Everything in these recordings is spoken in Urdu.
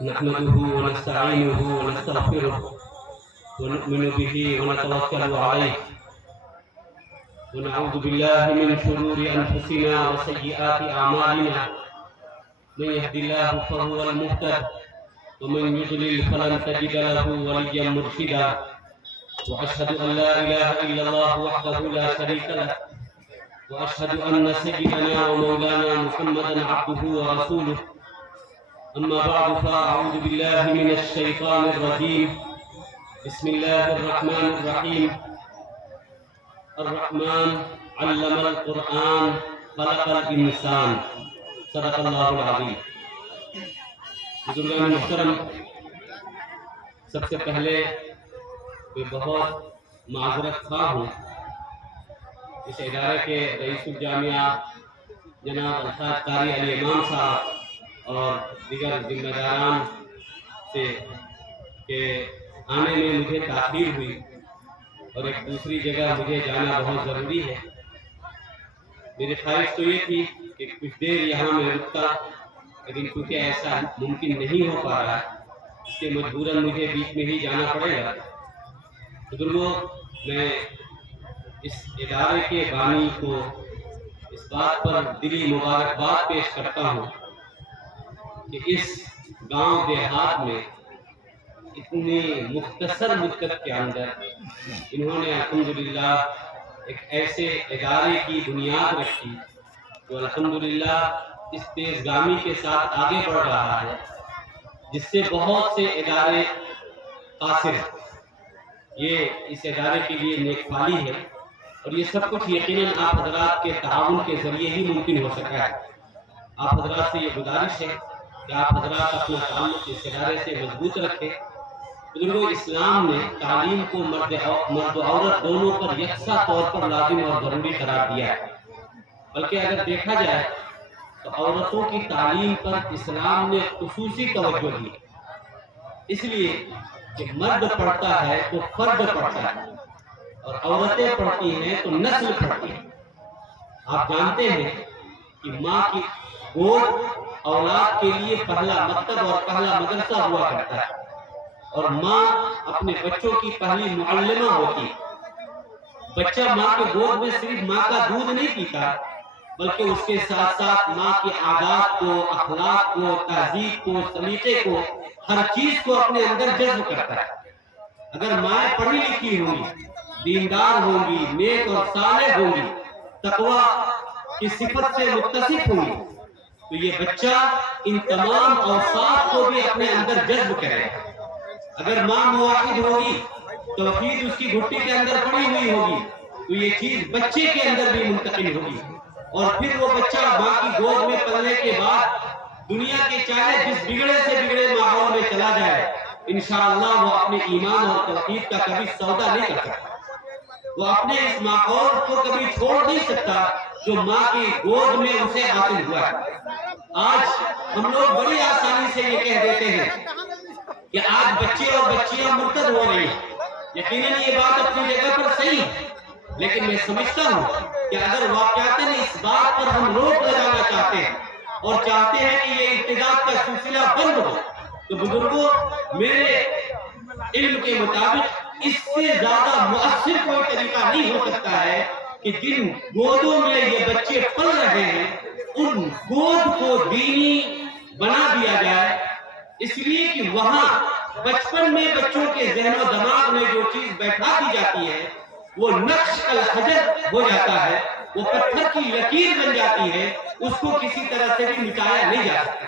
نحمده ونستعينه ونستغفره ونؤمن به ونتوكل عليه ونعوذ بالله من شرور أنفسنا وسيئات أعمالنا من يهد الله فهو المهتد ومن يضلل فلن تجد له وليا مرشدا وأشهد أن لا إله إلا الله وحده لا شريك له وأشهد أن سيدنا ومولانا محمدا عبده ورسوله أما بعد فأعوذ بالله من الشيطان الرجيم بسم الله الرحمن الرحيم الرحمن علم القرآن خلق الإنسان صدق الله العظيم. بزرگان محترم، سب سے پہلے میں بہت معذرت خواہ ہوں اس ادارے کے رئیس الجامعہ جناب الحاج قاری علی امام صاحب اور دیگر ذمہ داران سے کہ آنے میں مجھے تاخیر ہوئی اور ایک دوسری جگہ مجھے جانا بہت ضروری ہے. میری خواہش تو یہ تھی کہ کچھ دیر یہاں میں رکتا، لیکن کیونکہ ایسا ممکن نہیں ہو پا رہا اس کے مجبوراً مجھے بیچ میں ہی جانا پڑے گا. بزرگوں، میں اس ادارے کے بانی کو اس بات پر دلی مبارکباد پیش کرتا ہوں کہ اس گاؤں دیہات میں اتنی مختصر مدت کے اندر انہوں نے الحمدللہ ایک ایسے ادارے کی بنیاد رکھی جو الحمدللہ اس تیز گامی کے ساتھ آگے بڑھ رہا ہے، جس سے بہت سے ادارے قاصر ہیں. یہ اس ادارے کے لیے نیک فالی ہے اور یہ سب کچھ یقیناً آپ حضرات کے تعاون کے ذریعے ہی ممکن ہو سکا ہے. آپ حضرات سے یہ گزارش ہے کہ آپ حضرات اپنا تعلق اس ادارے سے مضبوط رکھیں. بزرگوں، اسلام نے تعلیم کو مرد و عورت دونوں پر یکساں طور پر لازم اور ضروری قرار دیا ہے، بلکہ اگر دیکھا جائے تو عورتوں کی تعلیم پر اسلام نے خصوصی توجہ دی، اس لیے کہ مرد پڑھتا ہے تو فرد پڑھتا ہے اور عورتیں پڑھتی ہیں تو نسل پڑھتی ہے. آپ جانتے ہیں کہ ماں کی گود اولاد کے لیے پہلا مکتب اور پہلا مدرسہ ہوا کرتا ہے اور ماں اپنے بچوں کی پہلی معلمہ ہوتی ہے. بچہ ماں کے گود میں صرف ماں کا دودھ نہیں پیتا بلکہ اس کے ساتھ ساتھ ماں کے عادات کو، اخلاق کو، تہذیب کو، سلیقے کو، ہر چیز کو اپنے اندر جذب کرتا ہے. اگر مائیں پڑھی لکھی ہوں گی، دیندار ہوں گی، نیک اور صالح ہوں گی، تقوی کی صفت سے متصف ہوں گی تو یہ بچہ ان تمام اوصاف کو بھی اپنے اندر جذب کرے گا. اگر ماں موحد ہوگی، توحید اس کی گھٹی کے اندر پڑی ہوئی ہوگی تو یہ چیز بچے کے اندر بھی منتقل ہوگی اور پھر وہ بچہ ماں کی گود میں پلنے کے بعد دنیا کے چاہے جس بگڑے سے بگڑے ماحول میں چلا جائے، انشاءاللہ وہ اپنے ایمان اور توحید کا کبھی سودا نہیں کر سکتا. وہ اپنے اس ماحول کو کبھی چھوڑ نہیں سکتا جو ماں کی گود میں اسے حاصل ہوا ہے. آج ہم لوگ بڑی آسانی سے یہ کہہ دیتے ہیں کہ آج بچے اور بچیاں مرتد ہو رہی ہیں. یقیناً یہ بات اپنی جگہ پر صحیح ہے، لیکن میں سمجھتا ہوں کہ اگر واقعاتاً اس بات پر ہم روک لگانا چاہتے ہیں اور چاہتے ہیں کہ یہ ارتداد کا سلسلہ بند ہو تو بزرگوں، میرے علم کے مطابق اس سے زیادہ مؤثر کوئی طریقہ نہیں ہو سکتا ہے کہ جن گودوں میں یہ بچے پل رہے ہیں ان گود کو دینی بنا دیا جائے، اس لیے کہ وہاں بچپن میں بچوں کے ذہن و دماغ میں جو چیز بیٹھا دی جاتی ہے وہ نقش الحجر ہو جاتا ہے، وہ پتھر کی لکیر بن جاتی ہے، اس کو کسی طرح سے بھی مٹایا نہیں جا سکتا.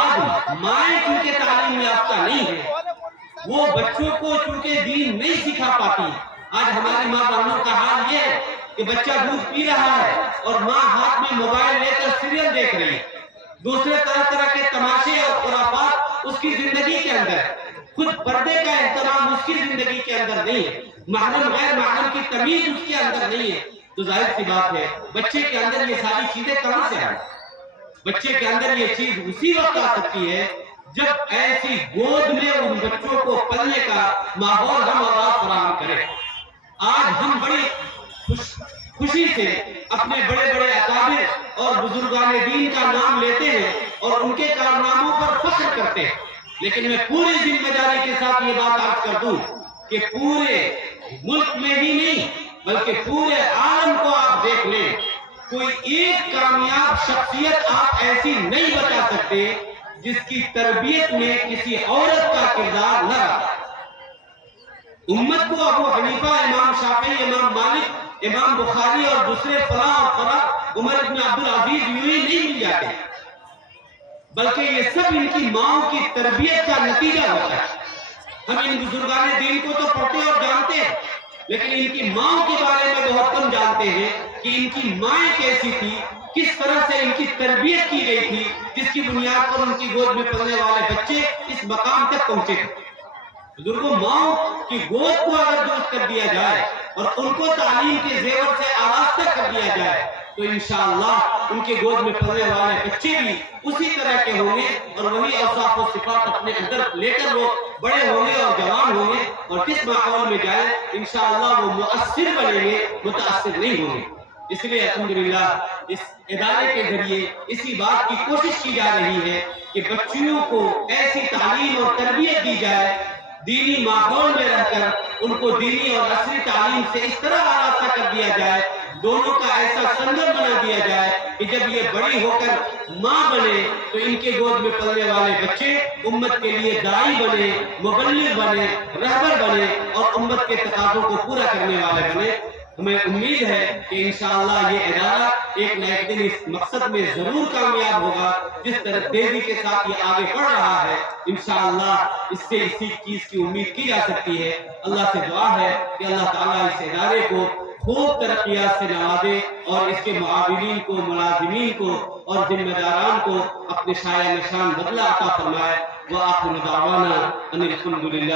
آج مائیں چونکہ تعلیم یافتہ نہیں ہے، وہ بچوں کو چونکہ دین نہیں سکھا پاتی. آج ہماری ماں بہنوں کا حال یہ ہے کہ بچہ دودھ پی رہا ہے اور ماں ہاتھ میں موبائل لے کر سیریل دیکھ رہی ہے، دوسرے طرح طرح کے تماشے اور خرافات اس کی زندگی کے اندر ہے. خود پردے کا اہتمام اس کی زندگی کے اندر نہیں ہے، محرم غیر محرم کی تمیز اس کے اندر نہیں ہے. تو ظاہر سی بات ہے بچے کے اندر یہ ساری چیزیں کہاں سے آئیں؟ بچے کے اندر یہ چیز اسی وقت آ سکتی ہے جب ایسی گود میں ان بچوں کو پلنے کا ماحول ہم اور فراہم کریں. آج ہم بڑی خوشی سے اپنے بڑے بڑے اکابر اور بزرگان دین کا نام لیتے ہیں اور ان کے کارناموں پر فخر کرتے ہیں، لیکن میں پوری ذمہ داری کے ساتھ یہ بات عرض کر دوں کہ پورے ملک میں ہی نہیں بلکہ پورے عالم کو آپ دیکھ لیں، کوئی ایک کامیاب شخصیت آپ ایسی نہیں بتا سکتے جس کی تربیت میں کسی عورت کا کردار نہ رہا۔ امت کو ابو حنیفہ، امام شافعی، امام مالک، امام بخاری اور دوسرے فلاں اور فلاں، عمر بن عبدالعزیز یوں ہی نہیں مل جاتے، بلکہ یہ سب ان کی ماں کی تربیت کا نتیجہ ہوتا ہے۔ ہم ان بزرگان دین کو تو پڑھتے اور جانتے ہیں، لیکن ان کی ماں کے بارے میں بہت کم جانتے ہیں کہ ان کی مائیں کیسی تھی، کس طرح سے ان کی تربیت کی گئی تھی، جس کی بنیاد پر ان کی گود میں پلنے والے بچے اس مقام تک پہنچے تھے۔ بزرگوں، ماں کی گود کو اگر درست کر دیا جائے اور ان کو تعلیم کے زیور سے آراستہ کر دیا جائے تو انشاءاللہ ان کے گود میں پلنے والے بچے بھی اسی طرح کے ہوں گے اور وہی اوصاف و صفات اپنے اندر لے کر وہ بڑے ہوں گے اور جوان ہوں گے، اور جس ماحول میں جائیں انشاءاللہ وہ مؤثر بنیں گے، متاثر نہیں ہوں گے۔ اس لیے الحمدللہ اس ادارے کے ذریعے اسی بات کی کوشش کی جا رہی ہے کہ بچیوں کو ایسی تعلیم اور تربیت دی جائے، دینی ماحول میں رہ کر ان کو دینی اور عصری تعلیم سے اس طرح آراستہ کر دیا جائے، دونوں کا ایسا سنگم بنا دیا جائے کہ جب یہ بڑی ہو کر ماں بنے تو ان کے گود میں پلنے والے بچے امت کے لیے داعی بنے، مبلغ بنے، رہبر بنے اور امت کے تقاضوں کو پورا کرنے والے بنے۔ ہمیں امید ہے کہ انشاءاللہ یہ ادارہ ایک نہ ایک دن اس مقصد میں ضرور کامیاب ہوگا، جس طرح تیزی کے ساتھ یہ آگے بڑھ رہا ہے انشاءاللہ اس سے اسی چیز کی امید کی جا سکتی ہے۔ اللہ سے دعا ہے کہ اللہ تعالیٰ اس ادارے کو خوب ترقیات سے نوازے اور اس کے معاونین کو، ملازمین کو اور ذمہ داران کو اپنے شایع نشان بدلہ عطا فرمائے۔ وآخر دعوانا ان الحمدللہ